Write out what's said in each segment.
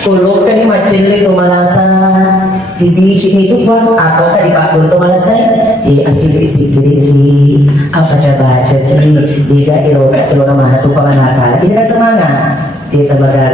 Sulok ka ni Machinli tumalasan di biji itu pun atau tadi Pak Gun tumalasan di asik-sikiri apa baca di ilo mana tuh panganata ini kan semangat di tembaga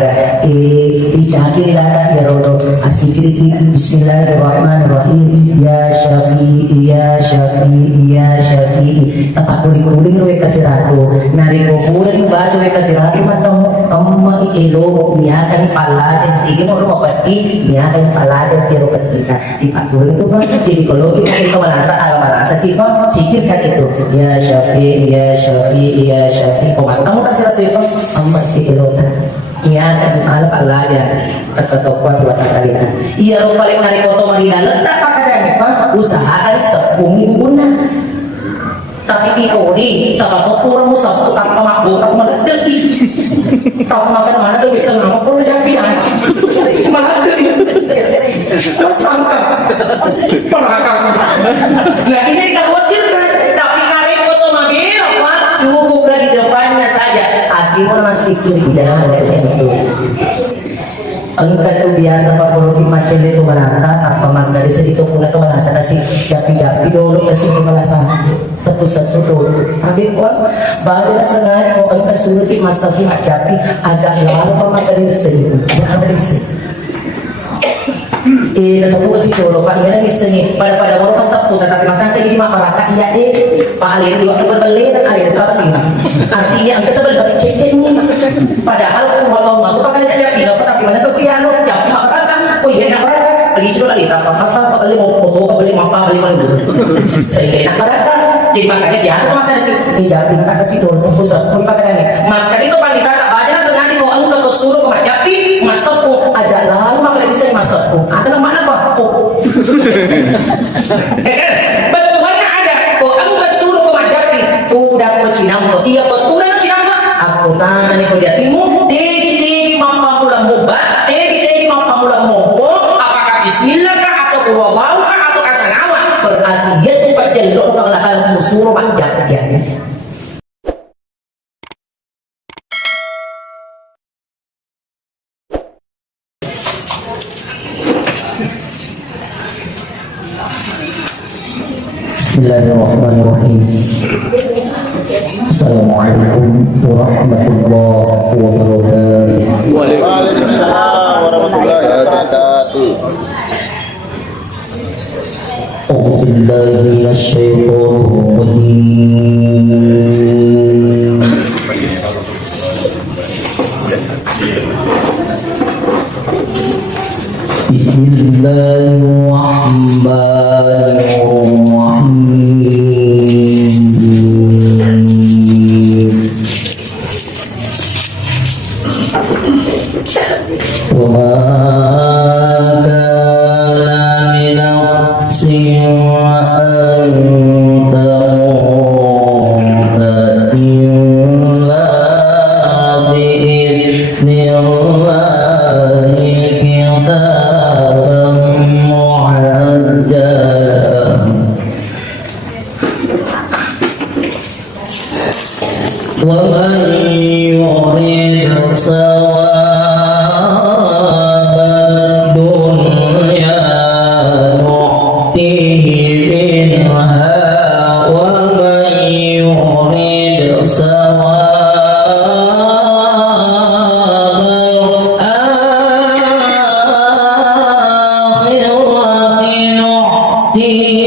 di cakir data ya rodo asikiri bismillahirrahmanirrahim ya syafi'i ya syafi'i ya syafi'i tempat kuling-kuling we kasih ratu nari kuling baca we kasih ratu matang amma ilo niatan paladen tigin orang mapati niatan paladen tiro ketika di pak kuling itu kan jadi kalau kita merasa kita sikirkan itu ya syafi'i ya syafi'i ya syafi'i kamu kasih ratu itu amma si ilo iya kan malah paladen ketetopan buat kalian iya lo paling nari foto marina letak pakadanya pak usahakan sepungin guna tapi di kodi sama kurang satu tanpa mabuk aku malah degi tahu makan mana tuh bisa ngamuk perlu jampian malah degi tersangka perhatian nah ini dikhawatirkan tapi nari foto marina pak cukup dari depannya saja hatimu masih kiri jangan ada itu engkau tuh biasa Pak macam itu merasa apa mak dari situ pun itu merasa kasih japi dulu kasih merasa satu dulu tapi kok baru sengaja kok engkau sulit masa japi ajak lalu paman dari situ jangan dari situ satu si dulu Pak ini misalnya pada mau pasap tuh tetapi masa tadi di masyarakat iya Pak Alin juga berbeli dan Alin terapi artinya angka sebel dari ceknya padahal kalau mau pakai ada pindah tapi mana tuh piano jam masyarakat oh iya masyarakat beli sudah di tanpa pasal beli mau foto beli apa beli mana dulu saya kira masyarakat jadi makanya biasa makan itu tidak pindah ke situ sepusat mau pakai makan itu panita banyak sengaja mau angkat ke suruh kemajati masuk aja lalu makan bisa masuk ada mana Pak betulnya ada kok angkat suruh kemajati udah ke Cinampo iya betul na Cinampo aku tanya nih kau dia timu tinggi mampamulang moba tinggi mampamulang mopo apakah bismillah kah atau kulwawau kah atau asalawa berarti dia tempat jalur pengelakal suruh manjat dia Bismillahirrahmanirrahim. Assalamualaikum warahmatullahi wabarakatuh. Waalaikumsalam warahmatullahi wabarakatuh. A'udzu billahi minasyaitonir rajim. Bismillahirrahmanirrahim. Wa kana min nafsin an tamuta illa bi'idhnillahi kitaban mu'ajjalan wa man yurid sawabad dunya nu'tihi minha wa man yurid sawabal akhirati nu'tihi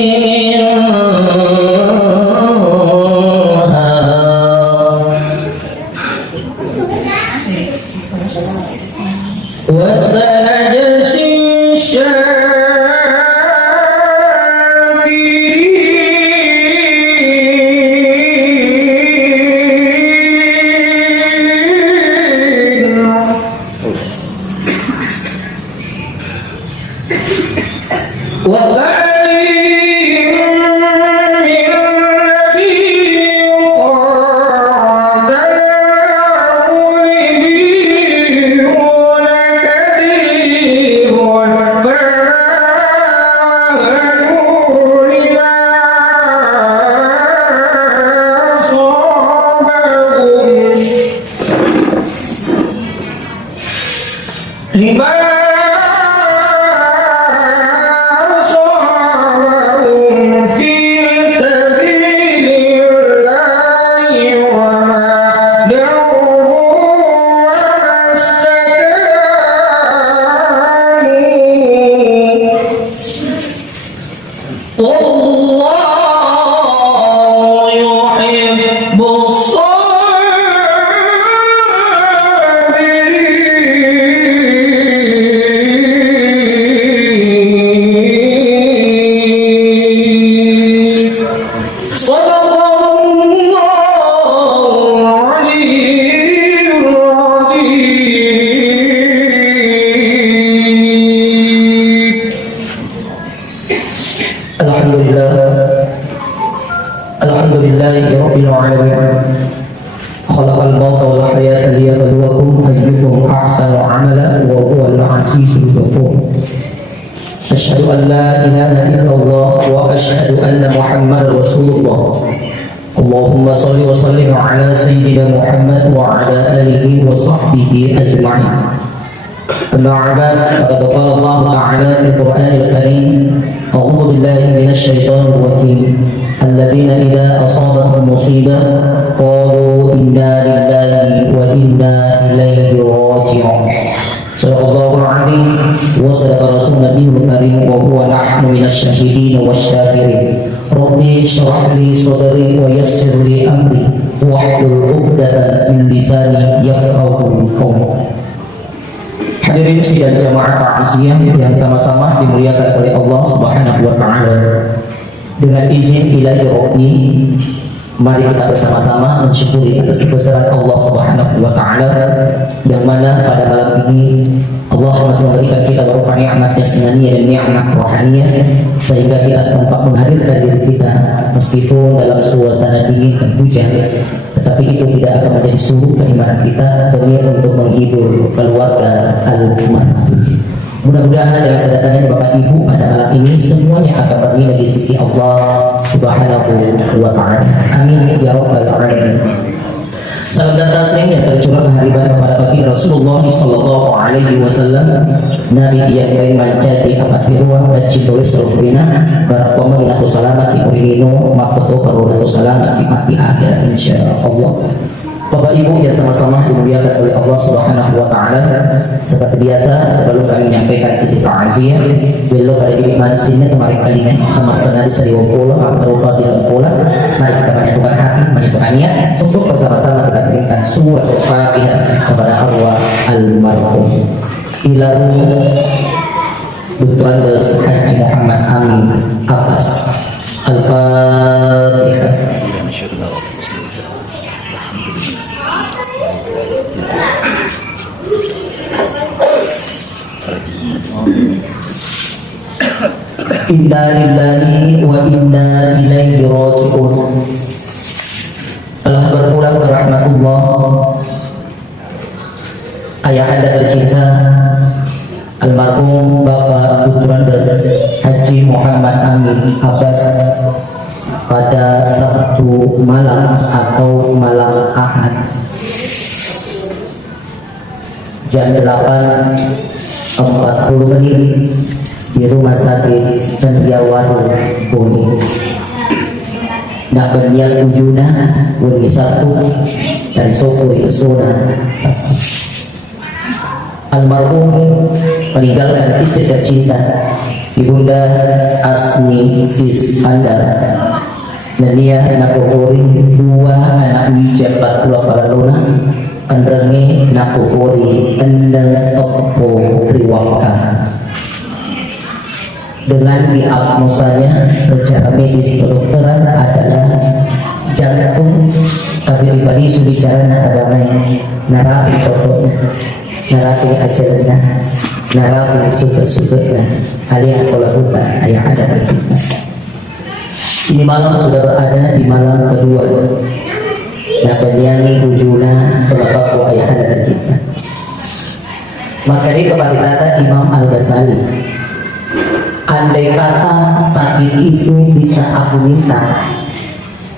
أشهد أن لا إله إلا الله وأشهد أن محمد رسول الله. اللهم صل وسلم على سيدنا محمد وعلى آله وصحبه أجمعين. أما بعد فقد قال الله تعالى في القرآن الكريم: أعوذ بالله من الشيطان الرجيم الذين إذا أصابتهم مصيبة قالوا إنا لله وإنا إليه راجعون. صدق الله العظيم وصدق رسول النبي الكريم وهو نحن من الشاهدين والشاكرين. ربي اشرح لي صدري ويسر لي أمري واحلل عقدة من لساني يفقهوا قولي. Hadirin sekalian jamaah takziah yang sama-sama dimuliakan oleh Allah Subhanahu wa taala. Dengan izin ilahi Rabbi, mari kita bersama-sama mensyukuri atas kebesaran Allah Subhanahu wa taala yang mana pada malam ini Allah masih memberikan kita berupa nikmat jasmani dan nikmat rohaniah sehingga kita sempat menghadirkan diri kita meskipun dalam suasana dingin dan hujan, tetapi itu tidak akan menjadi suhu keimanan kita demi untuk menghibur keluarga al-marhum. Mudah-mudahan dengan kedatangan Bapak Ibu pada malam ini semuanya akan bernilai di sisi Allah Subhanahu wa taala. Amin ya rabbal alamin. Salam dan taslim yang tercurah kehariban kepada baginda Rasulullah sallallahu alaihi wasallam, Nabi yang beriman jadi abad ruang dan cinta seluruhnya. Barakallahu minatu salamati kurinino makoto karunatu salamati mati akhir insyaallah. Bapak Ibu yang sama-sama dimuliakan oleh Allah Subhanahu wa taala, seperti biasa sebelum kami menyampaikan isi takziah, belum ada di mansinnya kemarin kalinya sama-sama di seribu pula atau tidak pula. Mari kita menyatukan hati, menyatukan niat untuk bersama-sama kita berikan surat Al-Fatihah kepada arwah almarhum Ilaru Dr. Haji Muhammad Amin Abbas. Al-Fatihah. Inna lillahi wa inna ilaihi raji'un. Telah berpulang ke rahmatullah ayahanda tercinta almarhum Bapak Dr. Haji Muhammad Amin Abbas pada Sabtu malam atau malam Ahad jam 8.40 di rumah sakit Tendiawaru Bumi. Nak berniat ujuna Bumi satu dan sokuri kesuna. Almarhum meninggalkan istri tercinta Ibunda Asni Iskandar dan dia nakukuri dua anak wijabat pulau Paraluna andrengi nakukuri endang topo priwaka. Dengan diagnosanya secara medis kedokteran adalah jantung, tapi pribadi subicara nagadamai narapi fotonya, narapi ajalnya, narapi super-supernya, alias pola buta yang ada tercipta. Ini malam sudah berada di malam kedua. Nakadiani ujuna berapa ayah ada tercipta. Maka di kata Imam Al-Ghazali, andai kata sakit itu bisa aku minta,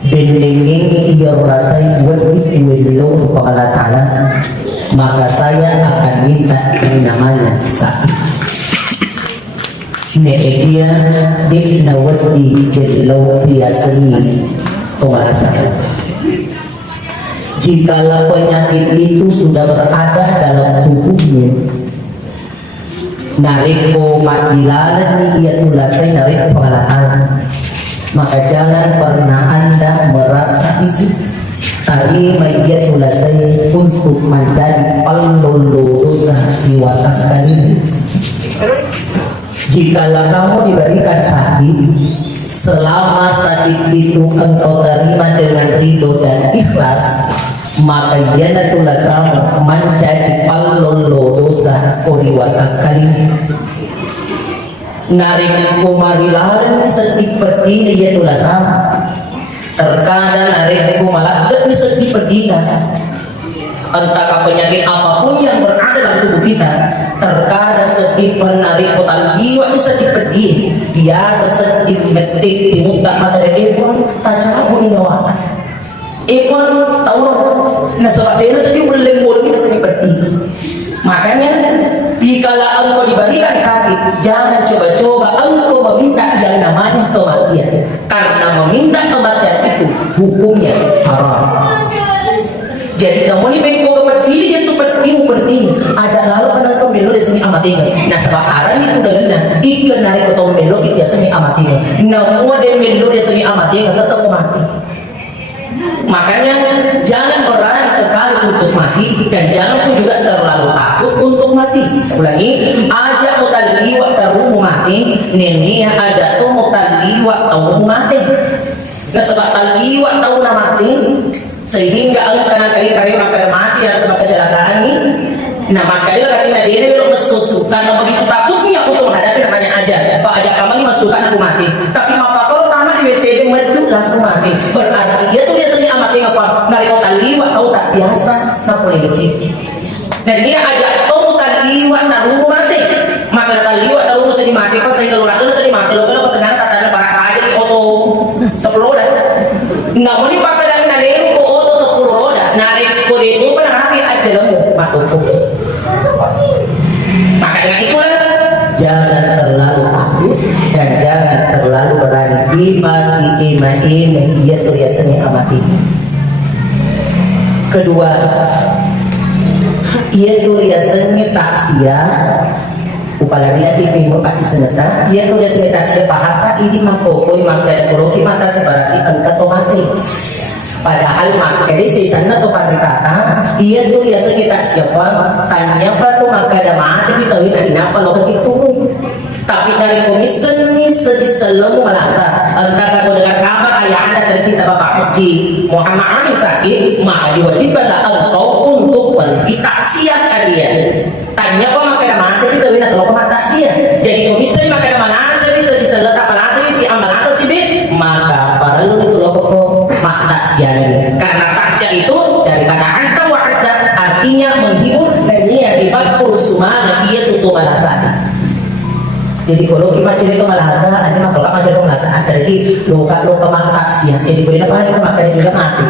benengeng ia rasai buat itu dulu kepada Ta'ala, maka saya akan minta yang namanya sakit. Dia dinawati jadilau tiasani pemalasan. Jikalau penyakit itu sudah berada dalam tubuhnya, nariko matilalan ia tulasai nariko pengalaman, maka jangan pernah Anda merasa isi tadi media tulasai untuk menjadi pelolo dosa di watak kalian. Jikalau kamu diberikan sakit, selama sakit itu engkau terima dengan ridho dan ikhlas, maka dia natulah kamu menjadi pelolo dosa oriwata kali. Narik kumarilaran seperti dia tulah sama. Terkadang narik kumalat seperti kan. Entah penyakit apapun yang berada dalam tubuh kita, terkadang sedih menarik kotal jiwa seperti biasa sedih metik dimutak mata ekor tak cabu ingawatan ekor tahu nah sebabnya sedih berlembur kita seperti. Makanya jikalau engkau diberikan sakit, jangan coba-coba engkau meminta yang namanya kematian, karena meminta kematian itu hukumnya haram. Jadi kamu ini bengkok keperti itu seperti ada lalu anak pemilu di sini amatinya. Nah sebab hari itu dengan ikan narik ke pemilu kita sini amatinya. Nah semua dia pemilu di sini amatinya tetap mati. Makanya jangan berani sekali untuk mati dan jangan pun juga terlalu takut untuk mati. Ulangi, ada mutal liwa tahu mati, nenia ada tuh mutal liwa tahu mati. Nah sebab taliwa tahu mati. Sehingga ang kanang-kali maka mati ya sebab kecelakaan ini. Nah makanya katanya dia belum mesusu karena begitu takutnya untuk menghadapi namanya aja. Pak ajak kamu ini masukkan aku mati. Tapi apa kalau tamat di WC dia meleduk langsung mati. Berarti dia tuh biasanya amati apa? Nariko taliwa tahu tak biasa na politik. Dan dia ajak tahu taliwa naruh mati. Maka taliwa tahu sedih mati pas saya keluar itu sedih mati. Lo kalau ketengah katanya para aja di auto 10 dah. Namun ini pakai dari nalero ko auto 10 roda. Narik ko dito pa na aja lemu matutup. Maka dengan itulah jangan terlalu takut dan jangan terlalu berani di masih imain yang dia tuh biasanya amati. Kedua, ia tuh biasanya taksia upalagi nanti pingu pati seneta ia tuh biasanya taksia paharta ini makokoi makda kuroki mata sebarati angkat tomate. Padahal makanya si sana tuh parikata ia tuh biasa kita siapa tanya apa tuh maka ada mati kita ini kenapa lo begitu tapi dari komisen ini selalu merasa entah aku dengar kabar ayah anda tercinta Bapak Haji Muhammad Amin sakit maka diwajibkan engkau untuk pergi taksiah kalian tanya apa maka ada mati kita ini kalau kemana taksiah jadi komisen maka ada mana bisa diseletak apa si amal atau si maka para lu itu loh mak taksiah lagi karena taksiah itu dari kata asa wa asa artinya menghibur dan niat dibakul sumana ia tutup balasan. Jadi kalau kita cerita malasa ada mah kalau kita cerita malasa ada lagi luka mak taksiah jadi boleh apa itu makanya juga mati.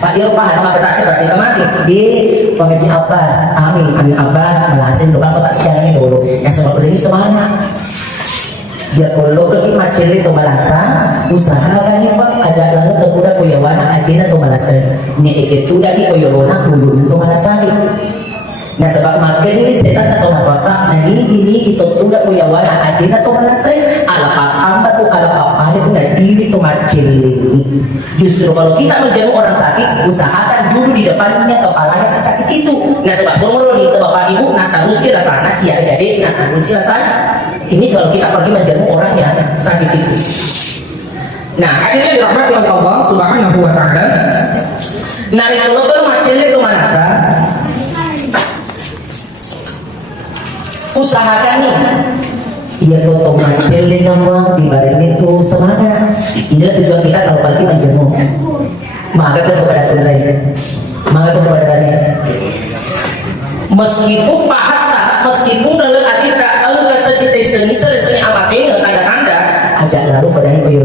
Pak Dio paham maka taksiah berarti mati di pengaji Abbas Amin Abbas malasin luka taksiah ini dulu yang sebab ini semuanya. Ya kalau kita macam itu malasa usahakan ya Pak ada lalu terkuda koyawana agena tu malasa ni itu dah di koyolona dulu itu malasa ni. Nah sebab makan ini setan atau apa nah ini itu udah koyawana agena tu malasa ala apa tu ala apa itu nggak diri tu macam ini. Justru kalau kita menjaga orang sakit usahakan dulu di depannya kepalanya si sakit itu. Nah sebab kalau di bapak ibu nah terus kita sana ya jadi nah terus kita sana. Ini kalau kita pergi menjamu orang yang sakit itu. Nah, akhirnya dirahmati oleh Allah Subhanahu wa taala. Nari kalau macam itu manasa. Usahakan nih. Ia tuh macam nama dibaring itu semangat. Inilah tujuan kita kalau pergi menjamu. Maka kepada Tuhan. Maka kepada Tuhan. Meskipun pahat meskipun dalam hati tak tahu rasa kita seni amatir tanda-tanda ajak lalu pada yang koyo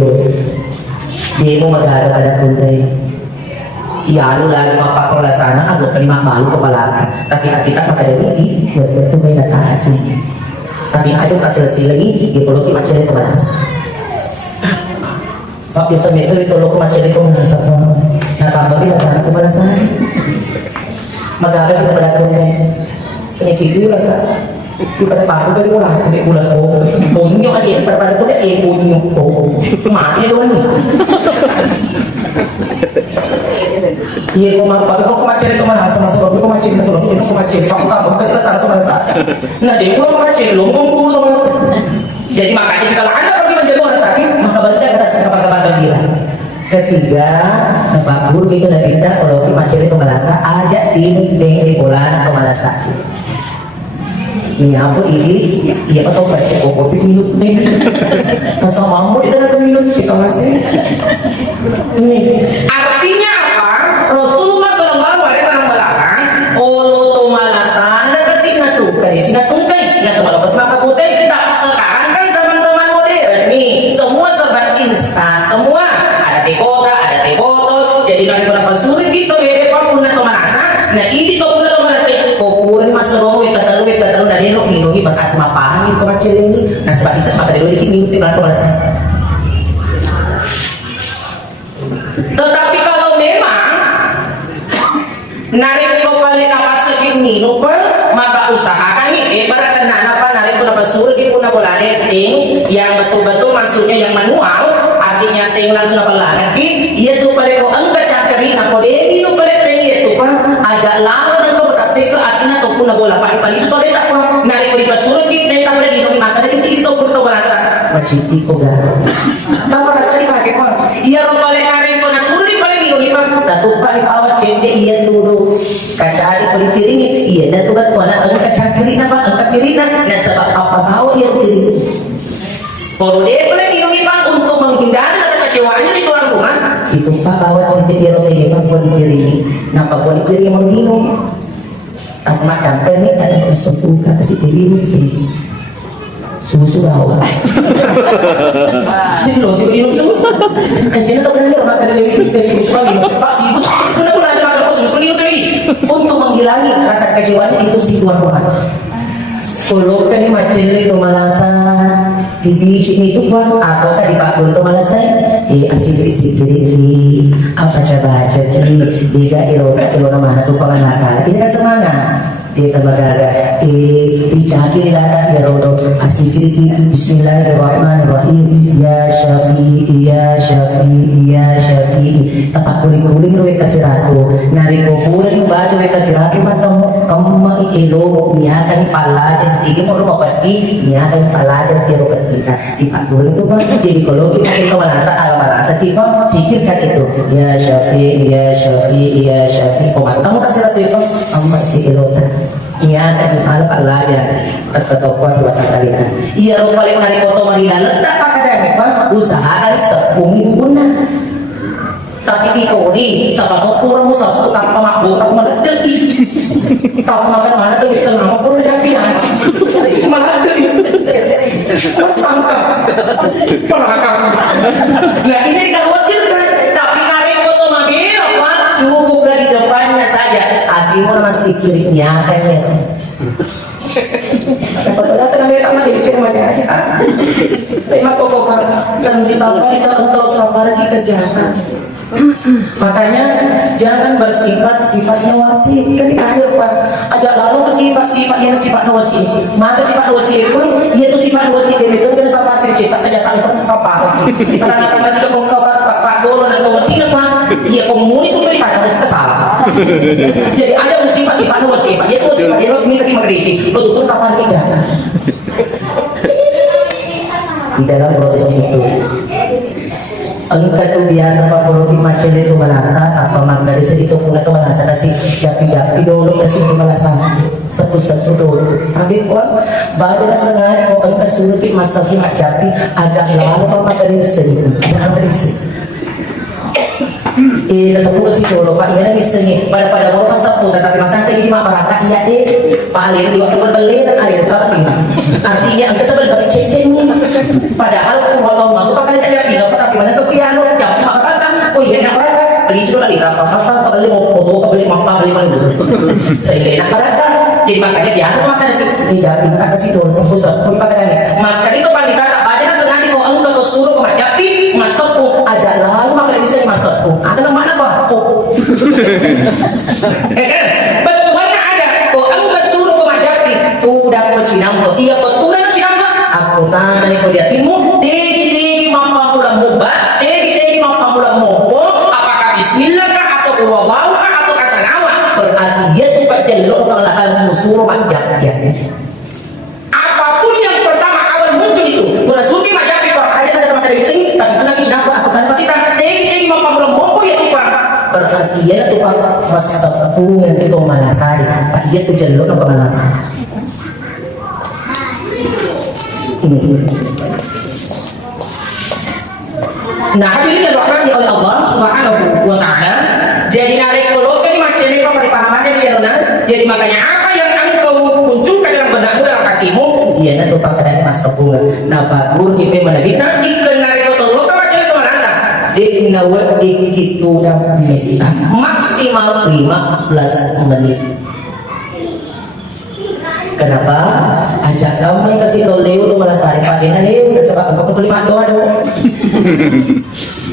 dia mau magara pada kuntai Iya, lu lagi mapakola sana agak kelima malu kepala. Tapi kita maka dari itu may nakahati. Tapi ayo kasih lagi, di kalau kita macam itu malas. Pak bisa itu kalau kita macam itu malas apa? Nah tambah bila sana kemalasan. Maka kita pada kau penyakit juga kan. Daripada baru dari ulah, dari ulah ko, bunyi aja daripada tu dia bunyi ko, mati doang ni. Iya, kau mampu. Kau macam itu mana? Sama-sama. Kau macam itu solo. Kau macam itu. Kamu tahu kasih salah tu mana? Nah, dia kau macam itu. Lompong tu mana? Jadi makanya kalau anda pergi menjadi orang sakit, maka baliknya kata gila. Ketiga, nampak guru itu dah kita kalau kita macam itu merasa ajak ini dengan bulan atau malah sakit. Ini apa ini? Iya atau baca kopi minut nih. Pasal mamu itu ada minut kita masih. Ini artinya apa? Rasulullah Shallallahu Alaihi Wasallam melarang ulu tumalasan dan kesinatungkai, sinatungkai. Ya sebab apa sebab putih kita sekarang kan zaman-zaman modern nih, semua serba instan, semua ada teh kota, ada teh botol. Jadi dari berapa sulit kita beda apapun atau merasa. Nah ini tuh pun atau merasa kopuran masalah katalu dari lo minum berkat mapahan itu macam ini. Nah sebab itu maka dari dikit minum di berkat merasa. Tetapi kalau memang narik kau paling apa sekian minum maka usahakan ini ibarat apa narik pun apa surgi pun apa ting yang betul-betul maksudnya yang manual artinya ting langsung apa lagi ia tu paling kau angkat cakri apa dia minum paling ting itu kan agak lama dan kau berkasih ke artinya tu pun bola paling itu dia tak apa narik pun apa surgi ting tak boleh minum maka dari itu pun kau berasa macam itu dah tak berasa dipakai kau ia paling narik pun surgi paling minum ipan tak paling awak cendek ia dulu kacari paling piring iya dah tu kan wana angkat cakri apa angkat piring dan sebab apa sahaja ia piring kalau dia boleh minum ipan untuk menghindari rasa kecewaannya si tuan rumah itu pak awak cendek dia roda ipan buat piring nampak buat piring mau minum tak makan ini ada bersepuh kasih piring susu awak sih lo sih minum susu jadi tak pernah orang makan dari susu lagi pak susu sudah pernah ada makan susu minum tadi untuk menghilangi rasa kecewaannya itu si tuan rumah kalau kan macam itu malasan di biji itu pun atau kan di bakul itu malasan asik-asik ini apa coba aja dia ilo mana tuh pengen ini kan semangat dia terbagaga dicaki lada ya rodo asifiri bismillahirrahmanirrahim ya syafi'i ya syafi'i ya syafi'i tapak kuling-kuling ruwe kasih ratu nari kukuling baca ruwe kasih ratu kamu mengilo niatan pala dan tinggi mau rumah pergi niatan pala dan tiru kita tapak kuling itu kan jadi kalau kita merasa kita sikirkan itu ya syafi'i ya syafi'i ya syafi'i kamu kasih ratu itu kamu masih ilota iya kan malu Allah ya ketetopan dua kalian iya lo paling menarik foto marina letak pakai apa usaha sepungin guna tapi di kodi sahabat kurang usah tanpa mabuk tak meledak tahu makan mana tuh bisa ngomong kurang japian malah ada sangka pelakang nah ini dikhawatirkan tapi narik foto mobil cukup dari depannya saja hatimu masih kirinya kayaknya padahal sedang dia sama dia cuma aja tema koko dan disapa kita untuk selama lagi kejahatan makanya jangan bersifat wasit ketika akhir pak ajak lalu sifat yang sifat wasit maka sifat wasit pun yaitu sifat wasit itu dan sama tercetak kejahatan itu apa karena kita masih kebongkar pak dolo dan wasit pak dia komunis untuk dikatakan kesalahan jadi ada sifat wasit yaitu sifat dia minta mengkritik betul apa tidak di dalam proses itu engkau tu biasa papologi macam itu merasa apa mak dari situ pun itu merasa nasi japi dulu kasih itu merasa satu dulu tapi kok baru setengah kok engkau sulit masa hima japi ajak lalu apa dari situ jangan dari situ sepuluh sih dulu pak ini misalnya pada mau pasapun tetapi masa ini mah baraka iya paling dua kali beli dan ada tapi artinya angka sebel dari cecengnya padahal aku mau tahu pakai dari tapi mana tuh piano jam makan oh iya nak beli sudah lagi tak pasal kali mau foto kali mau apa kali mau sehingga enak pada jadi makanya biasa makan itu tidak tinggal ke situ sebut sebut makan makan itu panita tak baca sengaja kau anu kau suruh kau tapi masuk kau aja lalu makan bisa masuk kau ada mana kau betulannya ada kau anu kau suruh kau tapi tu dah kau cinam kau iya kau tu dah cinam aku tanya kau dia timu tinggi mampu pulang mobat tinggi mampu pulang mopo apakah Bismillah kah atau Wallahu kah atau Asalawa berarti dia tu jalur kalau akan musuh majap ya. Apapun yang pertama awal muncul itu, berasuki majap itu ada tempat dari sini, tapi lagi siapa aku kan kita tinggi mau kamu lembopo ya itu berarti dia tu masa yang itu malasari, dia tu jalur apa malasari. Ini. Nah hadirin yang dirahmati oleh Allah Subhanahu wa Ta'ala, jadi narik kolok ini macam ini kau pemahamannya dia benar. Jadi makanya apa yang engkau munculkan dalam benakmu dalam hatimu, dia nanti pakaian masuk bunga. Nah bagus kita menagih nanti kena itu tolong kau macam itu merasa. Di nawat itu dan medita maksimal 15 menit. Kenapa? Ajak kamu yang kasih kau leo tu merasa hari pagi na leo, sebab engkau tu 5 doa doa.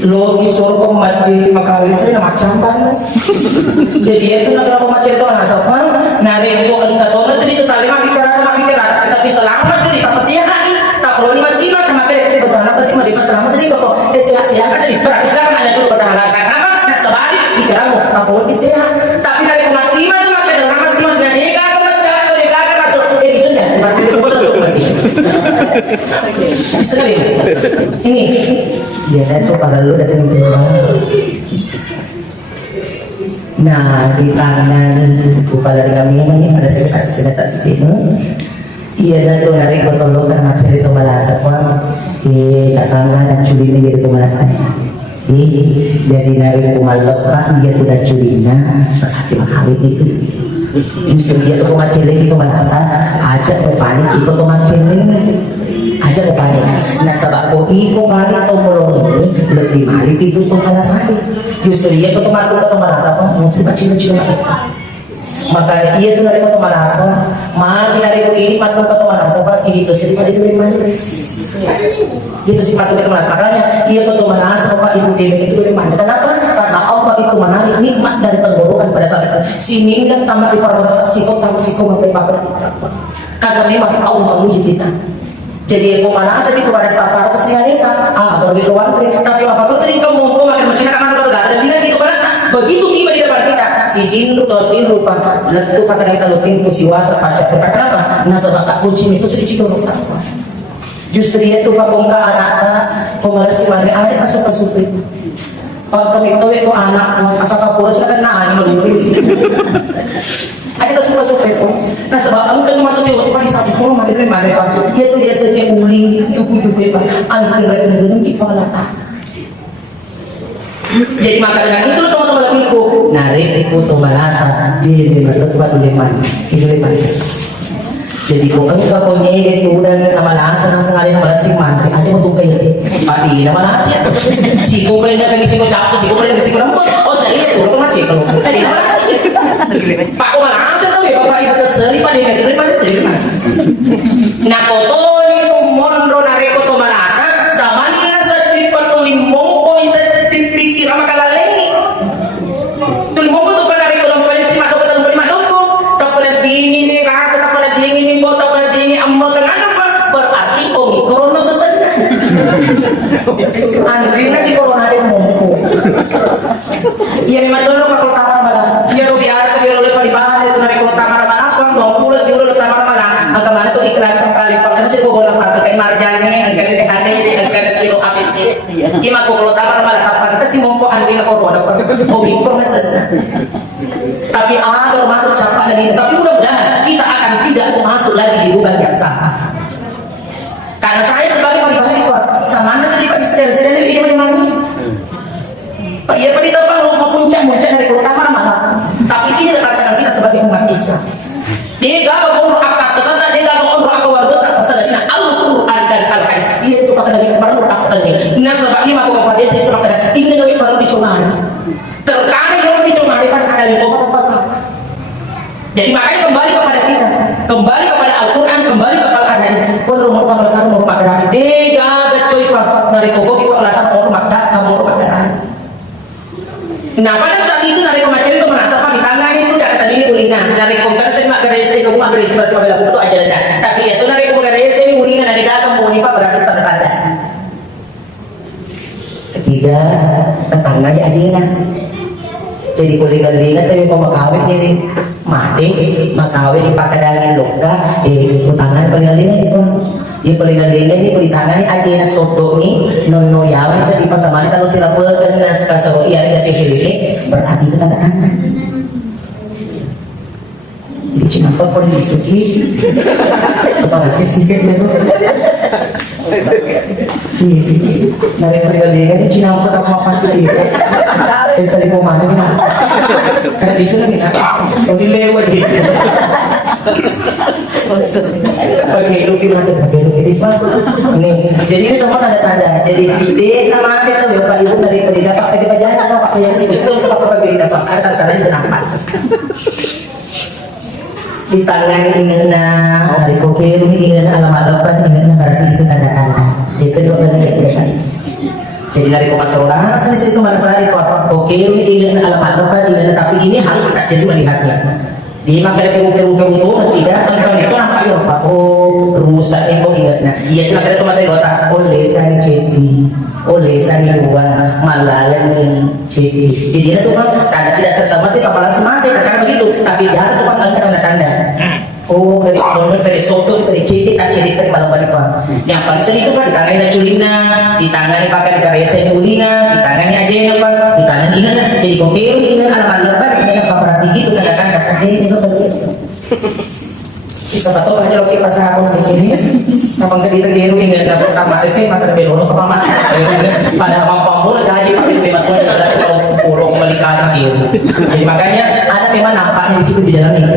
Logi surga mati makalis na macam mana? Jadi itu nak macam itu nasa pan, nari itu kita tahu nasi itu tali bicara, tapi selamat jadi tak pasti hari, tak perlu ni masih nak makan bersama pasti mari bersama jadi kau sia-sia kasih berat silakan ada dulu bertahan karena nak sebalik bicara mu, tak perlu disihat, tapi dari masih mana makan dan masih mana dia kan macam dia kan masuk ini sudah, berarti itu betul lagi. Sekali ini. Ya itu pada lu dah sering nah di tangan kepala kami ini ada sekitar sedikit iya dah tu narik botol kan macam itu malasa kuang di tetangga dan curi ni jadi malasa jadi narik kumalok kan dia tu dah curi na berarti makawin itu justru dia tu macam itu malasa ajak berpanik itu tu macam ini aja ke panik. Nah sebab ko iko panik atau melong ini lebih mari itu tuh malasari. Justru dia tuh teman tuh malasa apa mesti kecil-kecil lagi. Makanya dia tuh dari tuh malasa, mari dari ini matu tuh malasa apa ini tuh sedih pada dulu mana. Itu sifat itu malasa makanya dia tuh malasa apa ibu dia itu dari mana. Kenapa? Karena Allah itu menarik nikmat dan tenggorokan pada saat itu. Sini dan tambah di perbuatan sikap sampai bapak kita. Karena memang Allah menguji kita. Jadi pemanasan itu pada saat itu sebenarnya lebih luar tapi apa pun sering kamu mau makan macam mana kalau ada dia gitu kan begitu tiba di depan kita si sintu atau sintu pak letu kata kita lutin pusiwasa pacar kita kenapa nah sebab tak kunci itu sedikit lupa justru dia tuh pak bongka anak pemerasi mari ada masuk ke pak itu anak asal kapur silakan nah melalui ada suka-suka itu. Nah sebab kamu kan manusia waktu pada saat disuruh mati dari mana pak? Dia tuh biasanya uli, cukup pak. Alhamdulillah di kepala tak. Jadi maka dengan itu teman-teman lapiku narik itu tuh balasa di mata tuh batu leman, itu leman. Jadi kau kan kau nyai itu udah nama lasa nang sengaja nama lasi mati aja untuk kayak padi nama lasi. Si kau kena kaki si kau capus, si kau kena si kau rambut. Oh saya itu kau macam kalau tadi nama lasi. Pak kau mana asal tu ya bapak ibu terseri pada negeri pada terima. Nak koto itu mondro narik koto mana zaman sedih patulimbo kau sedih pikir sama kalaleni. Tulimbo tu pada narik koto pada si madu koto pada madu tak pada dingin ni rasa tak pada dingin ni bot tak pada dingin amma kenapa berarti omikron besar. Andri nasi corona dia mompo. Iya memang dulu kalau tahu malah dia tuh biasa dia oleh paribahan itu narik kota mana-mana apa dong pulas dia oleh kota mana-mana angka mana tuh iklan kali pakai sih gua bola pakai kain marjane angka ini ada ini angka siru habis ini mah kalau kota mana-mana kapan pasti mompo andri nak corona omikron saja tapi ada masuk campak dari tapi mudah-mudahan kita akan tidak masuk lagi di lubang yang sama karena saya sebagai paribahan itu sama anda sedikit sedih ini memang Pak ya pada tempat mau puncak dari kota mana-mana tapi ini katakan kita sebagai umat Islam dia gak mau atas sekata dia gak mau aku warga tak pasal dengan Al-Quran dan Al-Hadis dia itu pakai dari perlu aku tadi nah sebab ini aku kepada dia sebab ini dari perlu dicoba terkadang Nah pada saat itu nari kemacam itu merasa apa di tangan itu tidak kata ini ulingan nari kemacam saya mak gerese ke rumah gerese berarti pada itu aja dah tapi itu nari kemacam gerese ini ulingan nari kata mau nipa berarti tanda-tanda. Ketiga, tetangganya adina. Jadi kulingan-lingan tapi pemakawin ini mati, makawin di pakadangan loka, kutangan kulingan-lingan itu. Yung palingalingan ni kulitangan ni aja na soto ni nono yawan sa di pasaman kalau sila pegan na sa kaso iya ni kehilini berarti itu tanda-tanda. Jadi kenapa pun disuki? Apalagi sikit na tuh. Nari palingalingan ni Cina ko tak mapan itu. Tadi mau mana ni? Karena di sana ni, kalau dilewat gitu. Oke, lu gimana tuh? Nih, jadi ini semua tanda-tanda. Jadi ide sama ada tuh ya Pak Ibu dari dapat bagi pajangan atau Pak yang itu Pak bagi dapat tanda-tandanya itu apa? Di tangan ingena dari kokir ini ingena alamat depan ingena berarti itu tanda-tanda. Itu dua benar. Jadi dari pemasaran saya situ mana saya Pak kokir ini ingena alamat depan ingena tapi ini harus kita jadi melihatnya. Di maka ada kemu-kemu tidak tanpa itu nampak ya Pak rusak itu ingat nah iya cuma ada tomat otak olesan cepi olesan luar malalan cepi jadi itu kan tanda tidak serta mati kepala semati karena begitu tapi biasa tuh kan tanda-tanda oh dari soto dari cepi tak cepi dari malam-malam Pak yang paling sering itu kan ditangani culina ditangani pakai karesa ulina ditangani aja ya Pak ditangani ingat jadi kokil ingat alamat lebar ingat apa berarti gitu tanda-tanda aja itu siapa tahu aja lagi pas aku di sini apa enggak ditegeru enggak dapat kamar itu mata belok ke mama pada mampu gaji pakai memang tuh ada kalau pulau melihat dia jadi makanya ada memang nampaknya di situ di dalam ini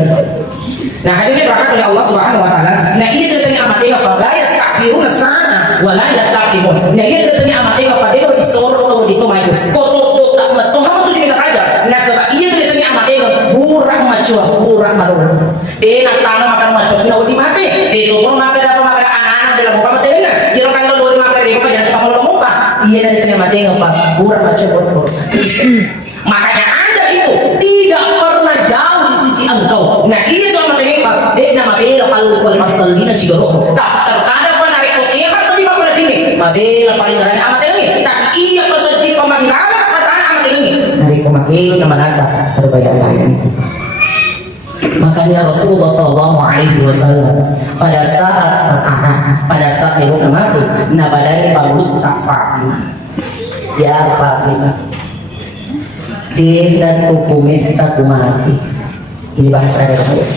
nah hadirin dirahmati oleh Allah Subhanahu wa taala nah ini biasanya amati apa la yastakbiruna sana wa la yastakbirun nah ini biasanya amati apa dia disuruh di rumah itu kotor tak betul harus diminta aja nah sebab iya biasanya amati burang macua burang malu dia nak tanam makan macam nak di mati itu pun makan apa makan anak-anak dalam muka mati na dia kan kalau di makan dia jangan suka kalau muka iya dari sini mati apa burang macam burung makanya anda itu tidak pernah jauh di sisi engkau nah ini tuh mati apa dia nama bela kalau pasal ini cigaro tak terkadang pun hari usia kan sedih pada dini mabela paling rendah amat ini tak iya kesedih pemandangan perasaan amat ini dari pemakai nama nasa terbayang-bayang makanya Rasulullah SAW pada saat ibu mati nabadani balut tak Fatimah ya Fatimah dia dan hukumnya tak mati ini bahasa dari Rasulullah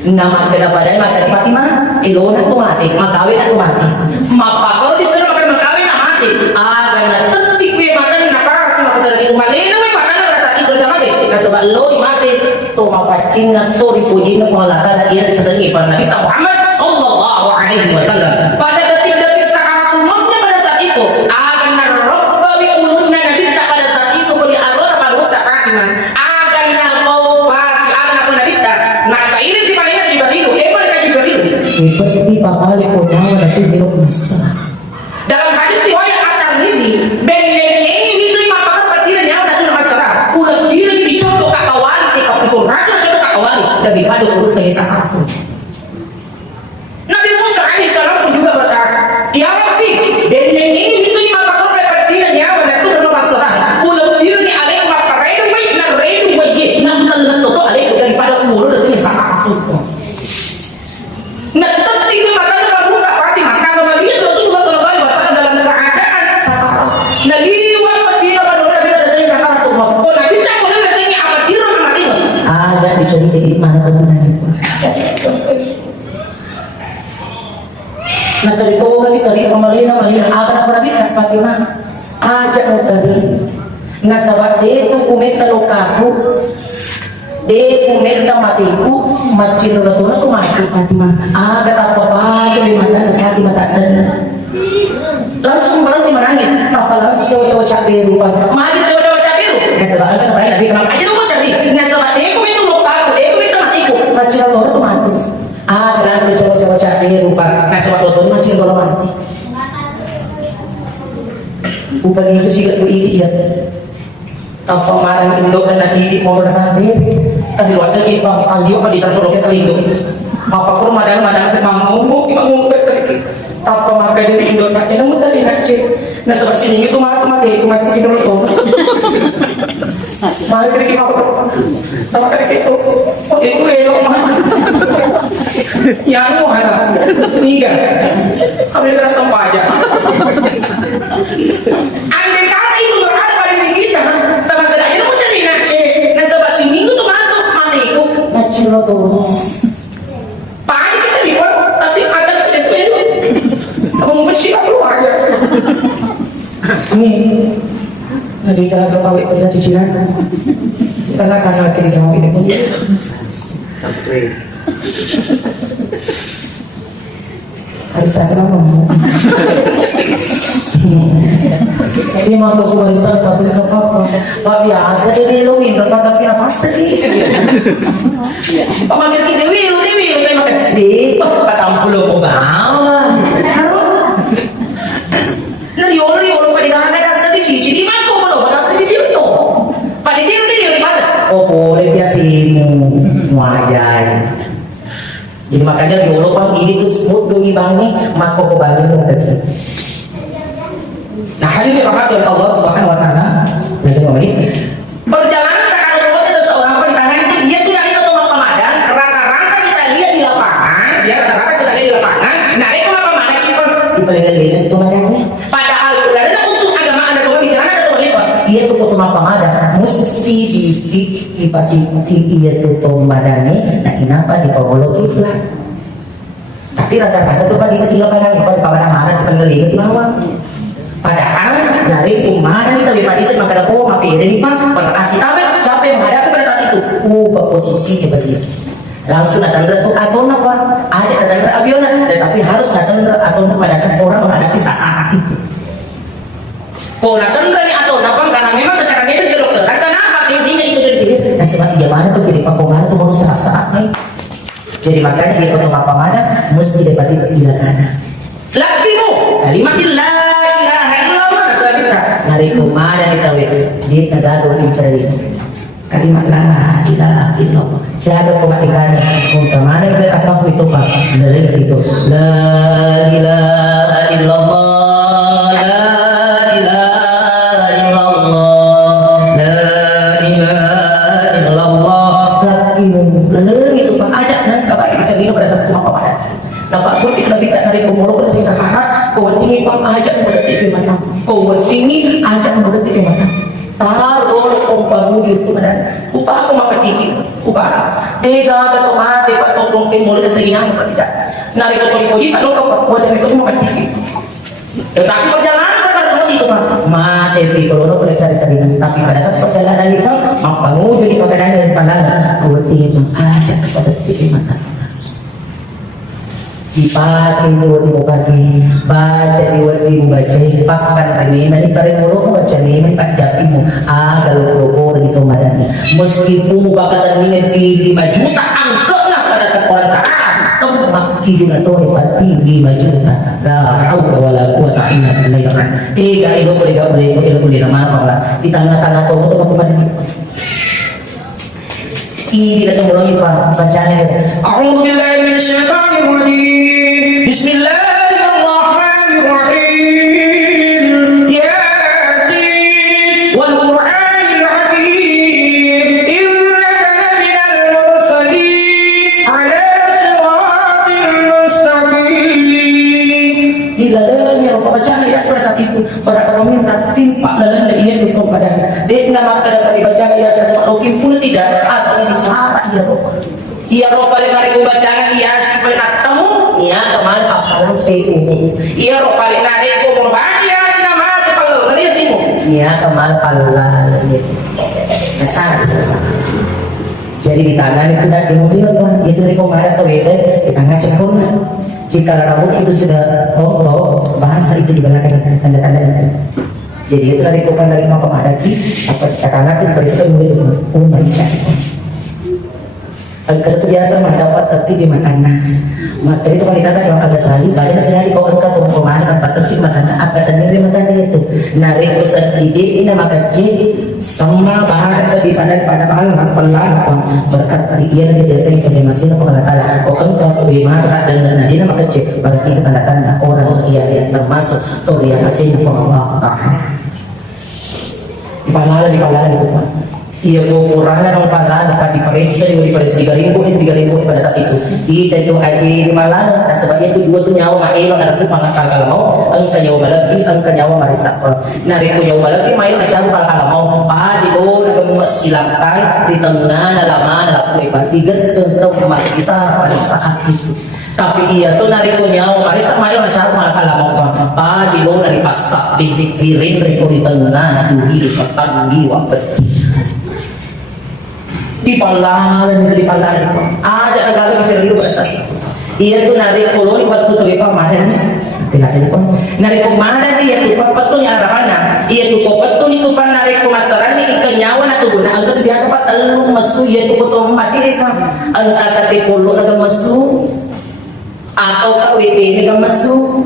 nama kedapatan maka di Fatimah ilona tu mati makawin tu mati maka kalau disuruh makan makawin mati agar tetik we makan napa tu pasal itu malena we makan pada saat itu sama deh sebab lo mati tu mapacing na tu dipuji na pengalatan ia sesengi pada Nabi Muhammad sallallahu alaihi wasallam pada detik-detik sakaratul mautnya pada saat itu agar narabbawi ulunna Nabi tak pada saat itu beli alor baru tak Fatimah agar mau pagi agar Nabi tak nak sairin di mana di barilu mereka di barilu seperti papali ko nyawa datu belok bisa dalam hadis riwayat At-Tirmizi beng-beng ini bisa mapakar patiran nyawa datu nama serah ulang diri dicontoh kakawali ikut rakyat contoh kakawali daripada urut saya satu Nabi Musa alaihissalam pun juga berkata ya Rabbi beng-beng ini bisa mapakar patiran nyawa datu nama serah ulang diri alaih maparedu baik nak redu baik nak tentu alaih daripada urut saya satu nah tetap makanya baru tak Fatimah kalau melihat Rasulullah SAW dalam keadaan sakarat nah liwat Fatimah pada orang yang ada sakarat tuh kok Nabi tak boleh rasanya apa diri mati ada dicerita di mana kegunaan nah tadi kau lagi tadi pemalina akan apa lagi kan Fatimah ajak mau tadi nah sahabat dia itu kumeta lokaku dia kumeta matiku macam nuna tu mati Fatimah ada apa-apa di mata Fatimah tak ada langsung berhenti menangis apalagi si cowok-cowok cabai rupa mati cowok-cowok cabai rupa nah sebab kan baik Nabi kenapa aja lu cari nah sebab dia kumeta lokaku dia kumeta matiku macam nuna tu mati ada si cowok-cowok cabai rupa nah sebab tu macam nuna mati upah Yesus juga itu ya Tanpa marang indok dan nanti mau bersantai. Tadi waktu kita kali apa di tersoloknya kali indok. Apa pun madang manggung berkali. Tanpa makan dari indok tak ada mudah dinace. Nah sebab sini itu mati kita itu. Mari kita sama kali itu. Oh itu elok mah. Yang mau ada niga. Kami terasa aja. Andai kata itu berada pada diri kita, teman kita itu mau cari nace. Nah sebab sini itu masuk mati itu. Nace lo tuh. Pagi kita dibuat, tapi ada itu. Kamu bersih aku aja. Nih, nanti kita kawin pada cicilan. Kita nggak akan lagi dikawin itu. Harus ada ngomong. Dia mau ke warisan tapi ke papa. Pak biasa jadi lo minta tapi apa sedih. Pamanggil kita wilu, kayak makan. Di Patang puluh ko ba? Nariolo pa di ka kada di cici di man ko mo ba di cici to. Pa di mana? oh boleh biasimu muajai. Jadi makanya diolo pang ini tuh smooth doi bangi mako ko bangi dong tadi. Nah, hari ini oleh Allah Subhanahu wa taala. Nanti mau ini. Perjalanan sekarang seseorang pertanyaan itu dia tidak ikut rumah pemadam. Rata-rata kita lihat di lapangan, nah itu rumah pemadam itu Di paling lihat itu madangnya. padahal ada usul agama ada dua pikiran ada dua lebar. Iya tuh foto pemadam mesti dipati iya tuh pemadamnya. Nah kenapa di psikologi lah. Tapi rata-rata tuh pada di lapangan di pemadam mana di paling lihat di bawah. Padahal dari umat kita daripada saya maka ada mapi ini pak berarti siapa yang menghadapi pada saat itu posisi seperti itu langsung datang tuh atau apa ada datang abiona tetapi harus datang atau pada saat orang menghadapi saat itu Kau datang dari atau apa karena memang secara medis ke dokter kan kenapa intinya itu dari sini. nah sebab gimana tuh pilih papongan tuh mau saat-saatnya jadi makanya dia potong apa mana mesti dapat dilakukan Lagi mu kalimat la ilaha illallah selanjutnya. hari kemana kita dia tagado di cari kalimat la ilaha illallah siapa kematikannya kemana kita tahu itu pak dari itu la ilaha illallah la ilaha illallah la ilaha illallah lagi lalu itu pak ajak dan bapak cari pada saat apa pada Nampak pun kita minta dari kumolo ke sisa karat, kau tinggi pang ajak berdetik di mata, kau tinggi ajak berdetik di mata. Taruh umpamu itu pada, upah aku makan tinggi, upah. Atau mati pak tolong mulai seingat apa tidak. Nari kau kau kalau kau buat dari kau makan tinggi. Tetapi perjalanan sekarang itu pak, mati di kalau boleh cari tapi pada saat perjalanan itu, mampu jadi pakanan dan palang, kau tinggi ajak berdetik di mata. Dipakai di pagi baca di baca pakan kami nanti pada mulut baca ini tak japimu kalau kokor itu madani meskipun bakatan ini 5 juta angkatlah pada kekuatan saat maki juga tuh pati 5 juta la haula wala quwata illa billah tiga itu boleh nama di tengah-tengah tuh madani ini kita mulai pak bacaan A'udzu billahi minasyaitonir rajim. Bismillahirrahmanirrahim. Yasin wal Qur'anil Hakim. Innaka laminal mursalin 'ala siratin mustaqim. Dilalanya bacaan ya pada saat itu para minta timpa dalam dia itu pada dia nama kada dibaca ya sama full tidak atau disara ya Iya roh paling hari ku bacaan iya si paling atemu ya kemarin apalah itu iya roh paling hari ku mau baca iya si nama tu kalau dia sih mu ya kemarin pala ya besar jadi di tangan itu dah di mobil apa itu dari kemarin atau beda di tangan cekun jika rambut itu sudah bahasa itu di belakang tanda-tanda jadi itu dari bukan dari mau pemadaki apa katakanlah itu berisiko itu baca agar biasa mendapat tapi di makanan maka itu kalau dikatakan memang agak sehari badan sehari kau angkat kemana apa tapi makanan agak tanya di makanan itu narito sa hindi na makajit sama bahasa sa di pada mahal ng pelan berarti ia na biasa yung kanimasin ng pengalatala o ang kabima dan di na makajit berarti tanda-tanda orang ia termasuk Toria asin ng pangawak di pala itu Pak. Iya kekurangan ng pala di Paris di 3.000 pada saat itu. Itu aja di Malang, nah sebagai itu dua tuh nyawa maelo na rin pangakal mau, ang kanyawa malagi, ang kanyawa marisak. Nah rin ko nyawa malagi, mayo na siya pangakal mau, di doon nagamuha silangkay, di tengah nalaman, lakoy pa, tigat tentang marisa itu. Tapi iya tuh nari ko nyawa marisak, mayo na siya pangakal mau pa, di doon na dipasak, dirin rin ko di tengah, duhi, patanggi, wapet. Di palalan ada negara yang cerita bahasa iya tuh nari koloni waktu tuh apa mana nih pun nari kemana dia tuh patun yang arahana iya tuh patun itu pan nari kemasaran ini kenyawa na tuh guna angkat biasa pak telung masu iya tuh potong mati deh pak angkat kate polo naga masu atau kau ini naga masu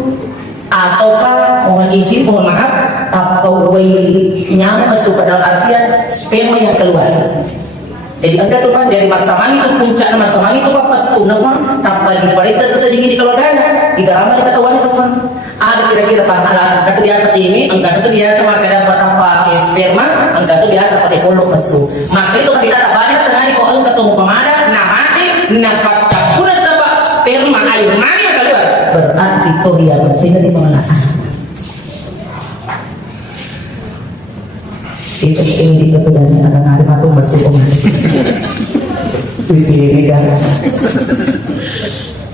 atau pak mohon izin mohon maaf atau nyawa masuk pada artian sperma yang keluar. Jadi anda tuh kan dari masaman itu puncak masaman itu apa tuh nama tanpa di Paris itu sedikit di keluarga di garaman ketahuan itu kan ada kira-kira pahala kata biasa ini angka itu biasa maka dapat apa sperma angka itu biasa pakai pondok masuk maka itu kita tak banyak sekali kalau ketemu pemada nah mati nah campur sebab sperma air mani yang keluar berarti itu dia mesin di pengelolaan itu ini kita punya anak hari atau masuk om pilih kan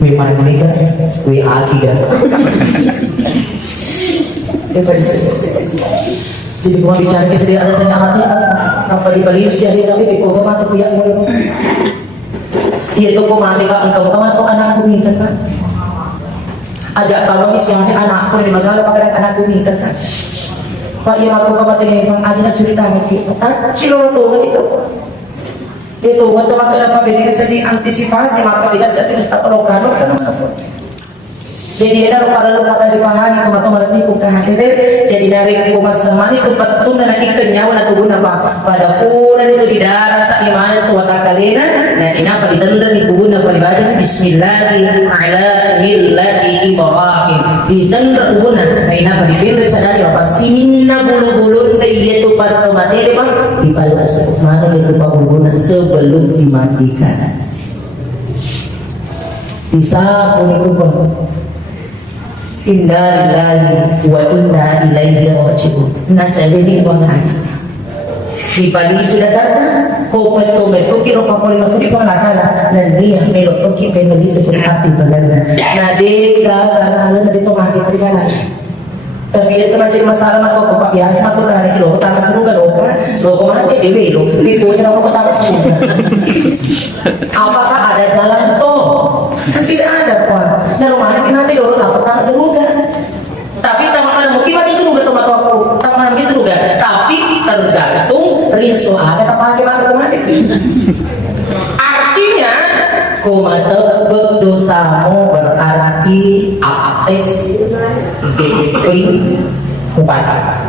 memang ini kan WA kan jadi mau bicara kesedihan ada saya hati apa di Bali jadi tapi di kota mati punya mulai iya tuh kau mati kan kamu masuk anakku nih kan ajak kamu isiannya anakku di mana pakai anakku nih kan Pak yang aku kabatin yang ada cerita lagi, cilor tuh itu waktu kenapa beda sedih antisipasi maka tidak jadi stop lokan jadi ada lupa dipahami teman-teman ini kuka hati jadi dari kumas semani kupat tun dan ikannya wana tubuh napa pada pura itu di darah sa iman itu wata kalina nah ini apa ditendang di kubun apa dibaca Bismillahirrahmanirrahim ditendang kubun nah ini apa dipilih sadari apa sinna bulu-bulu itu pada materi pak di pada mana itu pembunuhan sebelum dimatikan bisa pun Inna lillahi wa inna ilaihi raji'un. Nasabini wa ngaji. Di pagi sudah datang, komet kiro papoli waktu di pengatala dan dia melok toki pengen disebut hati bagana. Nadeka karena di tengah hati terikala. Tapi itu macam masalah mako kopak biasa mako tarik lo kota seruga lo mati dewe lo itu aja mau kota seruga. Apakah ada jalan tol? Tidak ada pak. Nah rumahnya nanti dulu tak pernah seruga. Tapi taman mungkin di seruga tempat aku taman di seruga. Tapi tergantung riso ada pakai mati. Artinya kumata berdosamu berarti ates dikli kupaka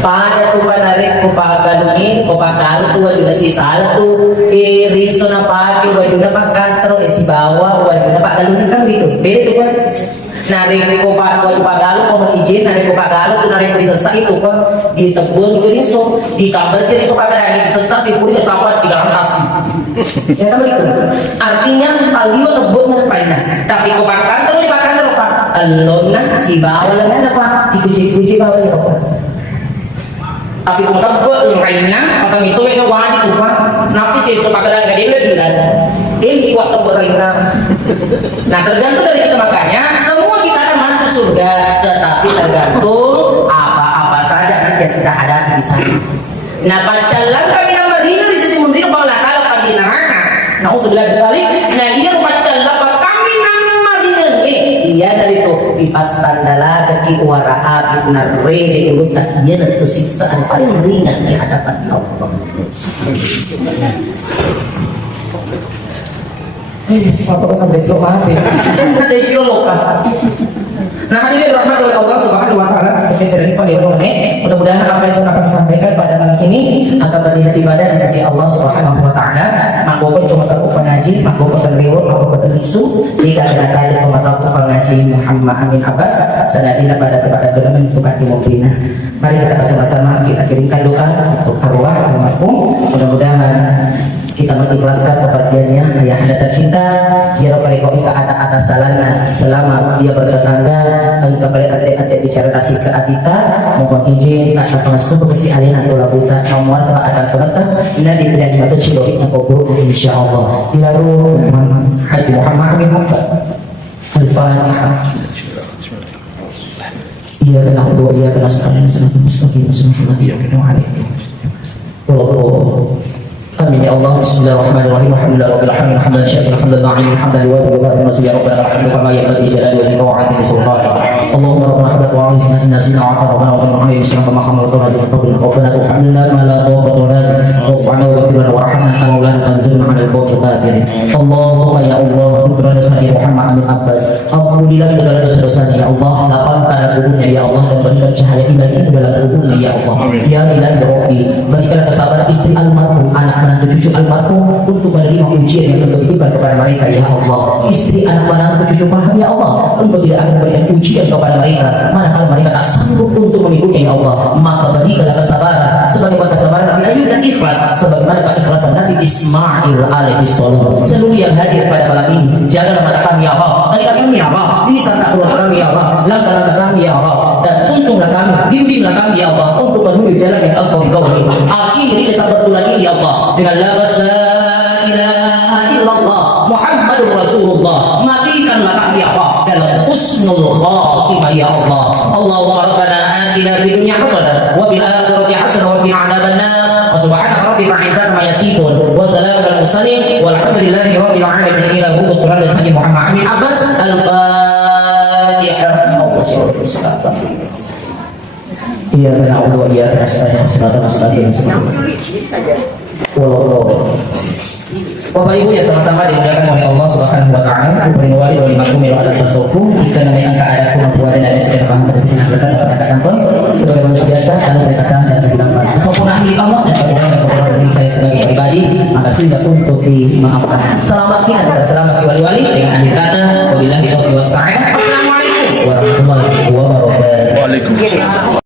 pada tu panarik kupaka dungin kupaka tu wajuna si satu riso na pagi wajuna pakantro si bawah wajuna pak galungin kan gitu beda tu kan narik kupaka galu mohon izin narik kupaka galu tu narik risesa itu kan di tebun itu riso di kabel si riso pada narik risesa si puri setapat di dalam kasih ya kan begitu artinya aliwa tebun ngapain tapi kupaka terus dipakai terus pak alona si bawah lengan apa dikuci bawah ya pak tapi kung tagpo yung kaina atang ito yung wani ko pa napi si so pagkala na dili iwat ang kaina nah tergantung dari kita makanya semua kita akan masuk surga tetapi tergantung apa saja nanti yang kita hadapi di sana nah pacalan kami na marina di sisi mundi ng panglakala pag dinarana na kung sabilang bisalik na iya pacalan pa kami na marina iya dari itu dipasan dala kaki waraha ibnar rede ulut tak iya dan itu siksaan paling ringan di hadapan Allah. Apa kan besok mati? Ada kilo lokal. Nah hadirin rahmat oleh Allah Subhanahu wa taala, kita sedang paling Mudah-mudahan apa yang saya akan sampaikan pada malam ini akan bernilai ibadah di sisi Allah Subhanahu wa taala. Makbul itu mata kufan ngaji, makbul itu riwayat, makbul itu isu. Jika ada kali mata kufan ngaji Muhammad Amin Abbas, sadadina pada kepada gerangan untuk hati mukminah. Mari kita bersama-sama kita kirimkan doa untuk arwah almarhum. Mudah-mudahan kita mengikhlaskan kepergiannya ayah anda tercinta. Ya Rabbal Alamin ke atas salana selama dia bertetangga kepada adik-adik bicara kasih ke adita. Mohon izin atas masuk ke si alina atau labuta nomor sama akan penata ina di bidang batu cidorik yang kubur insyaallah ilaru Haji Muhammad Amin Abbas. Al-Fatihah. Iya kena doa, iya kena sekalian senang mustaqim sallallahu alaihi wasallam. Amin ya Allah. Bismillahirrahmanirrahim. Alhamdulillahirabbil alamin. Hamdan syakiran hamdan na'iman hamdan liwa'id wa barik masya rabbana alhamdu kama yanbaghi jalali wa liqa'ati sultanik. Allahumma rabbana habbat wa a'izna nasina wa rabbana wa qana alayhi salam kama khamalna wa qablna rabbana alhamdulillah ma la tawbatu lana wa'ana wa qina wa rahmana kama lana anzilna 'ala al-qawmi al-kafirin. Allahumma ya Allah tutrana sahi Muhammad Amin Abbas. Alhamdulillah segala dosa-dosanya ya Allah, lapangkan kuburnya ya Allah dan berikan cahaya ilahi dalam kuburnya ya Allah. Ya ilahi Rabbi, berikanlah kesabaran istri almarhum, anak menantu cucu almarhum untuk menerima ujian yang bertujuan kepada mereka ya Allah. Istri anak menantu cucu paham ya Allah, untuk tidak akan memberikan ujian kepada mereka manakala mereka tak sanggup untuk mengikutnya ya Allah. Maka berikanlah kesabaran sebagaimana kesabaran Nabi Ayub dan ikhlas sebagaimana keikhlasan Nabi Ismail alaihi salam. Seluruh yang hadir pada malam ini janganlah mata kami ya Allah, tadi kami ya Allah, bisa tak keluar kami ya Allah, langkah-langkah kami ya Allah, dan tuntunglah kami, bimbinglah kami ya Allah untuk menuju jalan yang Engkau ridhoi. Akhiri sahabat bulan ini ya Allah dengan lafaz la ilaha illallah Muhammadur Rasulullah. Matikanlah kami ya Allah dalam husnul khatimah ya Allah. Allahumma rabbana atina fid dunya hasanah wa fil akhirati hasanah wa qina adzabannar. Subhana rabbika izzati ma yasifun wa salamun alal mursalin walhamdulillahi rabbil alamin. Ila bukuran dari Muhammad Amin Abbas. Al-Fatihah. Iya karena Allah iya rasanya serata mustaqim Bapak Ibu ya sama-sama dimuliakan oleh Allah Subhanahu wa taala. Paling wali wali makumil ala tasawuf jika namanya angka ada kemampuan dan sekian paham dari sini akan katakan pun sebagai manusia biasa dan mereka sah dan bermanfaat. Sempurna milik Allah dan kemudian kepada diri saya sebagai pribadi maka sehingga untuk dimaafkan.